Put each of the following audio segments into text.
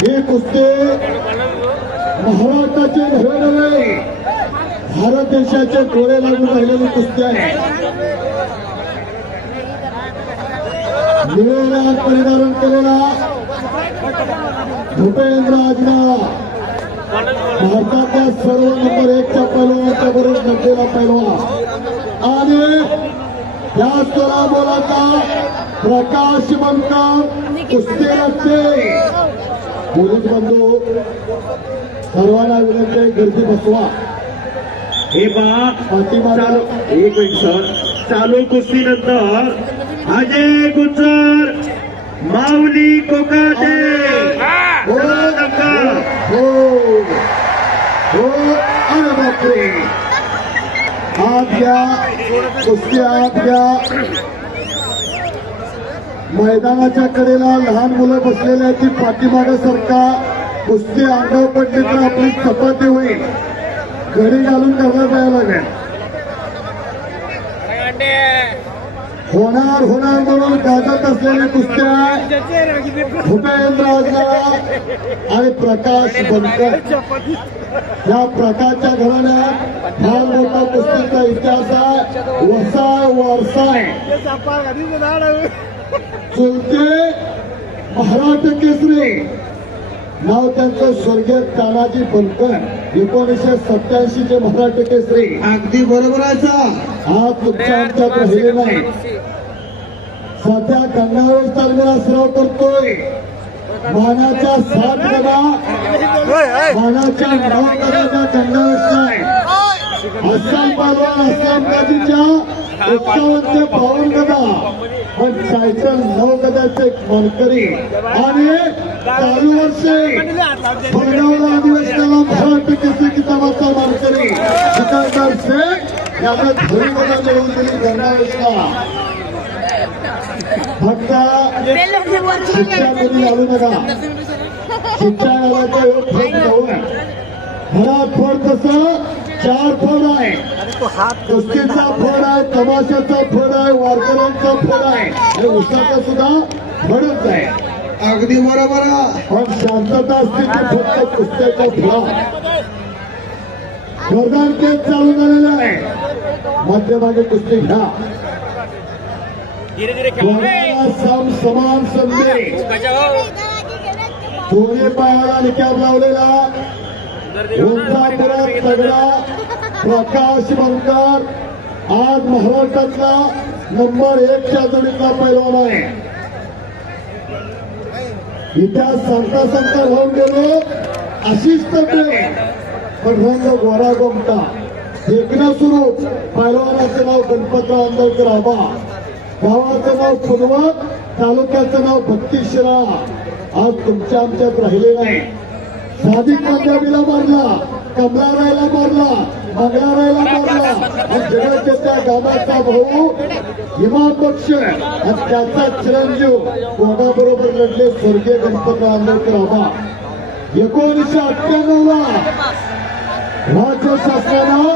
हे कुस्ती महाराष्ट्राचे नव्हे भारत देशाचे डोळे लागून राहिलेली कुस्ती आहे. निळ्या परिधारण केलेला भूपेंद्र आजला भारताच्या सर्व नंबर 1च्या पैलवानाच्या बरोबर नसलेला पैलवान आणि त्या स्तराबोलाचा प्रकाश बनकर कुस्ती रस्ते. पोलीस बंधू सर्वांना विनंती आहे, गर्दी बसवा. हे पहा एक मिनिट सर. चालू कुस्तीनंतर अजय गुज्जर माऊली कोकाटे अरे बापरे. आप घ्या कुस्ती, आप घ्या. मैदानाच्या कडेला लहान मुलं बसलेली आहेत, ती पाठीमागे सरका. कुस्ती अंगावर पडली तर आपली चपाती होईल. घडी घालून करायला जायला लागेल. होणार होणार म्हणून गाजत असलेल्या कुस्त्या भूपेंद्र आजला आणि प्रकाश बनकर. या प्रकारच्या घराण्यात फार मोठा कुस्तीचा इतिहास आहे, वारसा आहे. चुलते महाराष्ट्र केसरी नाव त्यांचं स्वर्गीय तानाजी बनकर, 1987 चे महाराष्ट्र केसरी. अगदी बरोबर आहे. आज तुमच्या आमच्यात राहिले नाही. सध्या गंगावेश तालमीला सराव करतोय. मानाच्या 7 गदा, मानाच्या 9 गदाच्या गंगावेश नाही. अस्साम पहलवान अस्साम गाजीच्या 51 ते 52 गदा, पण सायकल 9 गदाचे एक मानकरी. आणि चालू वर्षी भरगावला अधिवेशनाला महाराष्ट्र केसरी किताबाचा मानकरी सिकंदर शेख यांना धरी गदा मिळवून दिली गंगावेशला. फक्त शिक्षामध्ये घालू नका. शिक्षा घालायचा एक फळ नव्हे. घरात फळ कसं 4 फळ आहे. कुस्तीचा फळ आहे, तमाशाचा फळ आहे, वारकऱ्यांचा फळ आहे आणि उसाचा सुद्धा फळच आहे. अगदी बरोबर. पण शांतता असते ती फक्त कुस्त्याच्या फळात. जोरदार केस चालू झालेला आहे. मध्यभागी कुस्ती घ्या. समान संधी. दोन्ही पायाला निकाब लावलेला उंचापुरात तगडा प्रकाश बनकर आज महाराष्ट्रातला नंबर 1च्या जोडीतला पैलवान आहे. इतिहास सांगता सांगता राहून गेलो अशीच तब्ये, पण रंग गोरा गोमटा. फेकणं सुरू. पैलवानाचं नाव गणपतराव आंदळकर आबा, गावाचं नाव पुनवत, तालुक्याचं नाव भक्तीशिरा. आज तुमच्या आमच्यात राहिले नाही. सादिक पंजाबीला मारला, कमलारायला मारला, मंगलारायला मारला आणि जगाच्या त्या गावाचा भाऊ इमाम बक्ष आणि त्याचा चिरंजीव कोणाबरोबर लढले स्वर्गीय गणपतराव आंबेडकर आबा. 1998ला राज्य शासनानं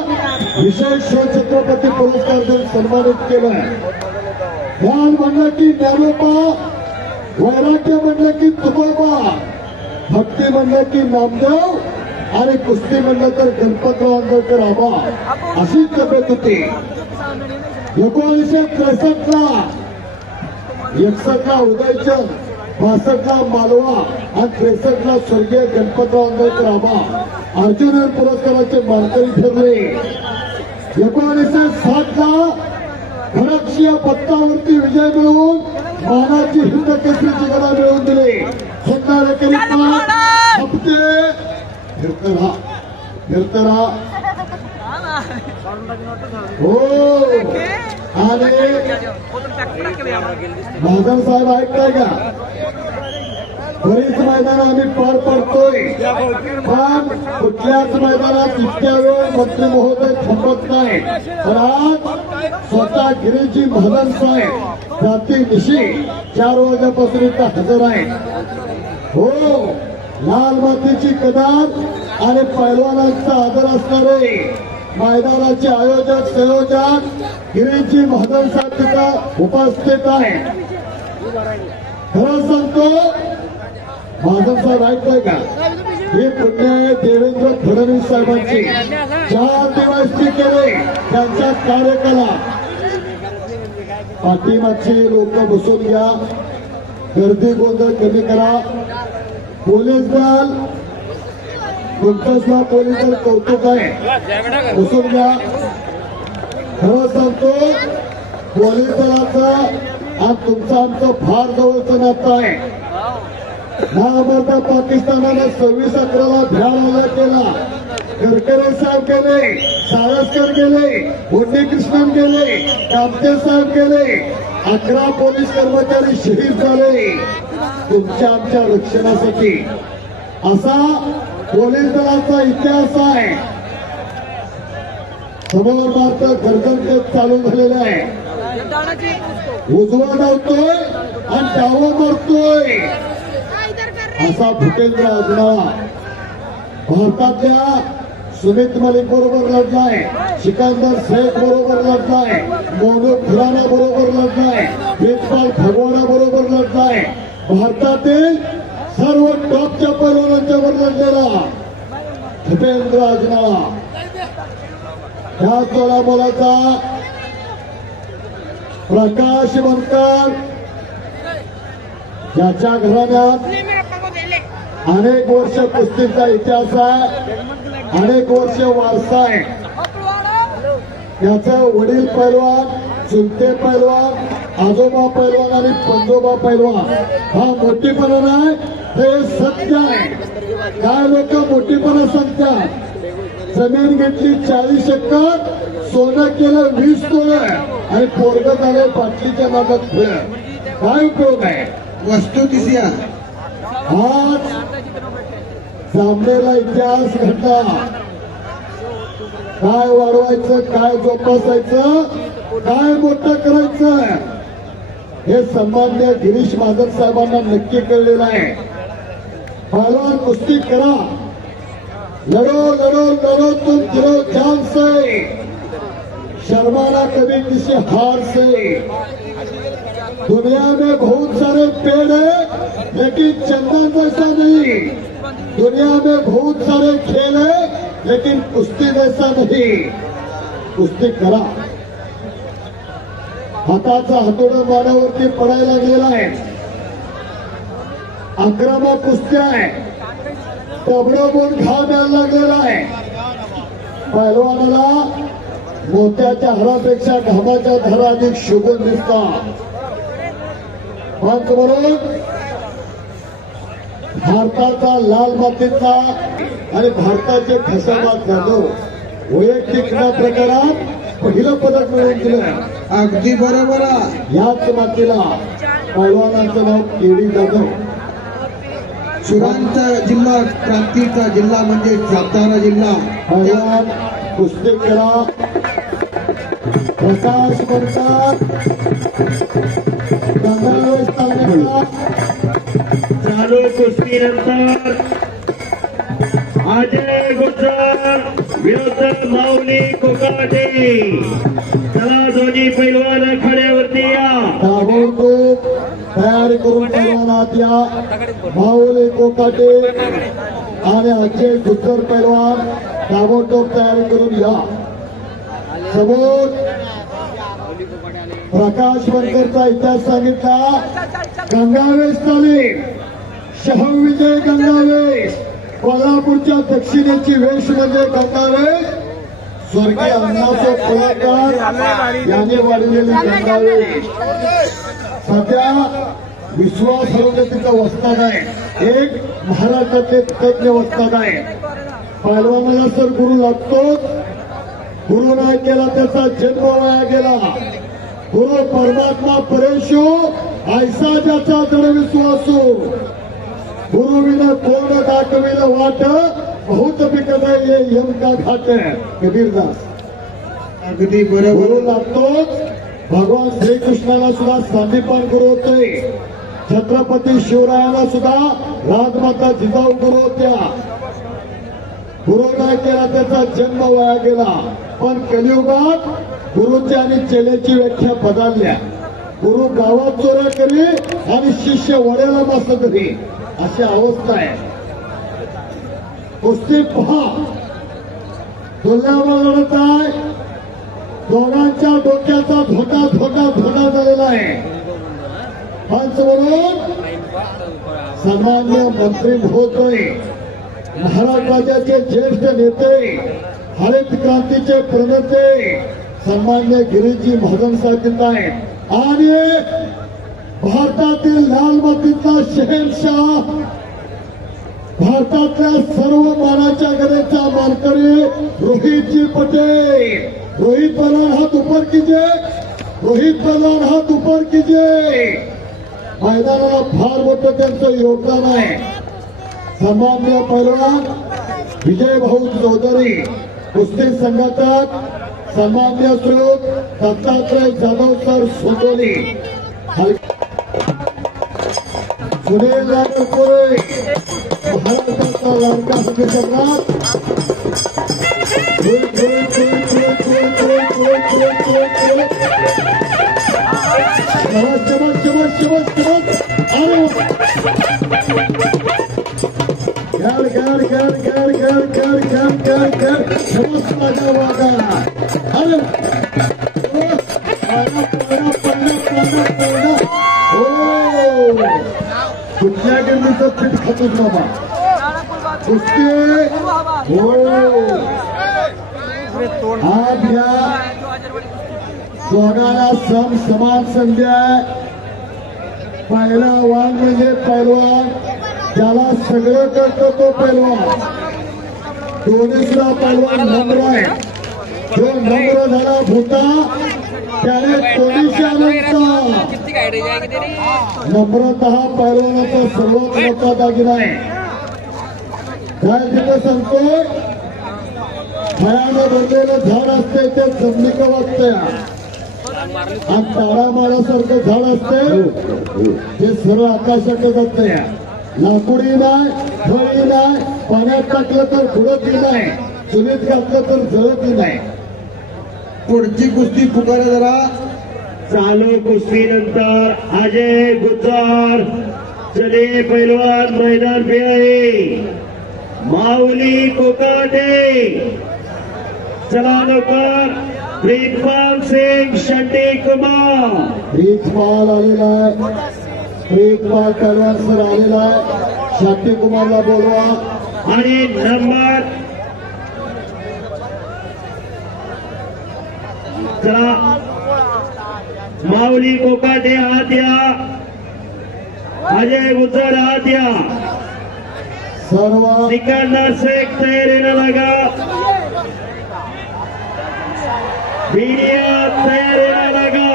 विशेष शिवछत्रपती पुरस्कार देऊन सन्मानित केलं. ध्यान म्हणलं की ज्ञानोबा, वैराग्य म्हणलं की तुकोबा, भक्ती म्हणलं की नामदेव आणि कुस्ती म्हणलं तर गणपतराव आंबेडकर आबा. अशीच तब्येत होती. 1963ला 61ला उदयचंद, 62ला मालवा आणि 63ला स्वर्गीय गणपतराव आंबेडकर आबा अर्जुन पुरस्काराचे मानकरी ठरले. 1960ला खडकशिया पत्तावरती विजय मिळवून मानाची हिंद केसरीची गदा मिळवून दिली. सोडणाऱ्याकरिता हप्ते फिरतरा हो. आणि महाजन साहेब ऐकताय का? बरीच मैदान आम्ही पार पडतोय, पण कुठल्याच मैदानात इतक्या वेळ मंत्री महोदय थांबत नाही. पण आज स्वतः गिरीजी महाजन साहेब रात्रीनिशी 4 वाजल्यापासून इथं हजर आहे. हो, लाल मातीची कदार आणि पैलवानांचा आदर असणारे मैदानाचे आयोजक संयोजक गिरीजी महाजन साहेब तिथं उपस्थित आहे. खरं सांगतो महाजन साहेब ऐकतोय का? हे पुण्य आहे देवेंद्र फडणवीस साहेबांची. 4 दिवस ते केले त्यांच्या कार्यकाला. पाठीमागचे लोक बसून घ्या, गर्दी गोंधळ कमी करा. पोलीस दल तुमचं सुद्धा पोलीस दल कौतुक आहे, बसून घ्या. खरं सांगतो पोलीस दलाचा आणि तुमचं आमचं फार जवळचं नातं आहे. महामता पाकिस्तानानं 26/11 भ्याड हल्ला केला. गडकरी साहेब गेले, सावरकर गेले, उन्नीकृष्णन गेले, कामते साहेब गेले, 11 पोलीस कर्मचारी शहीद झाले तुमच्या आमच्या रक्षणासाठी. असा पोलीस दलाचा इतिहास आहे. समोर मात्र गर्दनकट चालू झालेला आहे. उजवा धावतोय आणि डावा मारतोय असा भूपेंद्र आजनाळा भारतातल्या सुमित मलिक बरोबर लढलाय, सिकंदर शेख बरोबर लढलाय, मोनू खुराना बरोबर लढलाय, प्रिन्सिपाल फगवाडा बरोबर लढलाय. भारतातील सर्व टॉपच्या पैलवानांच्यावर लढलेला भूपेंद्र आजनाळा. ह्या तोडामोलाचा प्रकाश बनकर ज्याच्या घराण्यात अनेक वर्ष कुस्तीचा इतिहास आहे, अनेक वर्ष वारसा आहे. त्याचा वडील पैलवान, चुलते पैलवान, आजोबा पैलवान आणि पंजोबा पैलवान. हा मोठीपणा नाही, हे सत्य आहे. काय लोक मोठीपणा सांगतात. जमीन घेतली 40 एकर, सोनं केलं 20 तोळं आणि पोरग झालं बाटलीच्या नादात खुलं. काय उपयोग आहे? वस्तू तिसऱ्या आज सामनेला इतिहास घडला. काय वाढवायचं, काय जोपासायचं, काय मोठं करायचं हे सन्माननीय गिरीश महाजन साहेबांना नक्की कळलेलं आहे. पहलवान कुस्ती करा, लढो लढो लढो तुम दिलो जान से, शर्माना कभी किसी हार से. दुनिया में बहुत सारे पेड़ है लेकिन चंदन जैसा नहीं. दुनिया में बहुत सारे खेल है लेकिन कुस्ती जैसा नहीं. कुस्ती करा. हाताचा हातोडा मानावरती पडायला लागलेला आहे. आक्रमक कुस्ती आहे. तबडोबून घाम यायला लागलेला आहे. पैलवानाला मोत्याच्या हारापेक्षा घामाच्या धारा अधिक शोभून दिसतात. पंच म्हणून भारताचा लाल मातीचा आणि भारताचे खसाबाद जाधव वैयक्तिक प्रकारात पहिलं पदक मिळवून दिलं. अगदी बरोबर आहे. याच मातीला पैलवानाचं नाव केडी जाधव. सुरांचा जिल्हा, क्रांतीचा जिल्हा म्हणजे सातारा जिल्हा. पैलवान कुस्ती करा. प्रकाश बनकर गंगावेश तालुका चालू कुस्तीनंतर अजय गुज्जर विरुद्ध माऊली कोकाटे. चला दोन्ही पैलवान आखाड्यावरती या. ताबडतोब तयारी करून पैलवानात या. माऊली कोकाटे आणि अजय गुज्जर पैलवान ताबडतोब तयारी करून या. समोर प्रकाश बनकरचा इतिहास सांगितला. गंगावेश तालीम, शाहू विजय गंगावेश, कोल्हापूरच्या दक्षिणेची वेश म्हणजे गंगावेश. स्वर्गीय अण्णासाहेब पुणेकर यांनी वाढलेली गंगावेश. सध्या विश्वास हरवण्याचा वस्ताद आहे. एक महाराष्ट्रातले तज्ञ वस्ताद आहे. पैलवानाला सर गुरु लागतोच. गुरु नाही केला त्याचा जन्म वाया गेला. गुरु परमात्मा परेशो ऐसा ज्याचा दृढ विश्वासो. गुरु विना कोण दाखविल वाट, बहुत बिकट ये यम का घाट. कबीरदास. अगदी बरोबर. गुरु लागतोच. भगवान श्रीकृष्णाला सुद्धा सांदीपान गुरु होते. छत्रपती शिवरायाला सुद्धा राजमाता जिजाऊ गुरु होत्या. गुरु नाही केला त्याचा जन्म वाया गेला. पण कलियुगात गुरुची आणि चेलेची व्याख्या बदलल्या. गुरु गावात चोऱ्या करी आणि शिष्य वड्याला बसत करी अशी अवस्था आहे. कुस्ती पहा, तुल्यावर लढत आहे. दोघांच्या डोक्याचा धोका झालेला आहे. पंच म्हणून सन्मान्य मंत्री महोदय, महाराष्ट्र राज्याचे ज्येष्ठ नेते, हरित क्रांतीचे प्रणेते सन्मान्य गिरीजी महाजन साहेब येत आहेत आणि भारतातील लाल मातीचा शहेनशाह, भारतातल्या सर्व मानाच्या गदेचा मानकरी रोहितजी पटेल. रोहित प्रधान हात ऊपर कीजिए, रोहित प्रधान हात ऊपर कीजिए. मैदानाला फार मोठं त्यांचं योगदान आहे. सन्मान्य पैलवान विजय भाऊ चौधरी कुस्ती संघटक, सन्मान्य श्रोत दत्तात्रय जाधव सर सोनोली, सुनील राजपुरे महाराष्ट्राचा लाडका हमी सम्राट. कुठल्या गिरणीचं पीठ खातोच बाबा कुस्ती. आज या दोघांना समान संधी आहे. पहिला वाण म्हणजे पैलवान, ज्याला सगळं करतो तो पैलवान. दोन्ही सुद्धा पैलवान नम्र आहे. जो नम्र झाला भूता त्याने कोणीशी अनंत. नम्रता हा पैलवानाचा सर्वात मोठा दागिना आहे. काय तिथं सांगतोय, फळानं भरलेलं झाड असते ते जमिनीकडे वाटतंय आणि तारा मारासारखं झाड असते ते सरळ आकाशाकडे जातंय. लाकूडही नाही, फळही नाही, पाण्यात टाकलं तर फुडतही नाही, चुलीत घातलं तर जळतही नाही. पुढची कुस्ती पुकारा जरा. चालू कुस्तीनंतर अजय गुज्जर चले पैलवान मैदान पे आहे. माऊली कोकाटे चला लवकर. प्रीतपाल सिंग शंटी कुमार, प्रीतपाल आलेला आहे. प्रीतपाल पैलवान सर आलेला आहे. शांती कुमारला बोलवा. आणि नंबर चला माऊली कोकाटे हात या, अजय गुज्जर हात या. सर्व सिकंदर शेख तयारीला लगा. बिनिया तयारीला लगा.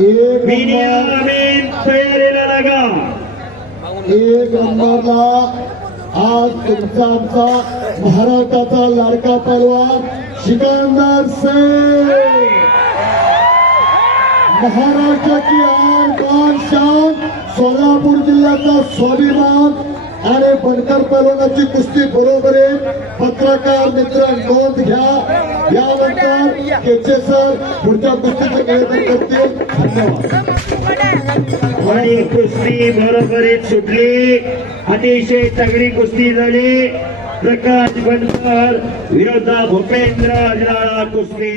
एक बिनिया अमीन तयारीला लगा. नंबरला आज तुमचा आमचा महाराष्ट्राचा लाडका पैलवान सिकंदर शेख, महाराष्ट्राची आन बान शान, सोलापूर जिल्ह्याचा स्वाभिमान आणि बनकर पैलवानाची कुस्ती बरोबर आहे. पत्रकार मित्र नोंद घ्या. यानंतर केचे सर पुढच्या कुस्तीचं निवेदन करतील. धन्यवाद. आणि कुस्ती बरोबरीत सुटली. अतिशय तगडी कुस्ती झाली. प्रकाश बनकर विरोधात भूपेंद्र अजराळा कुस्ती.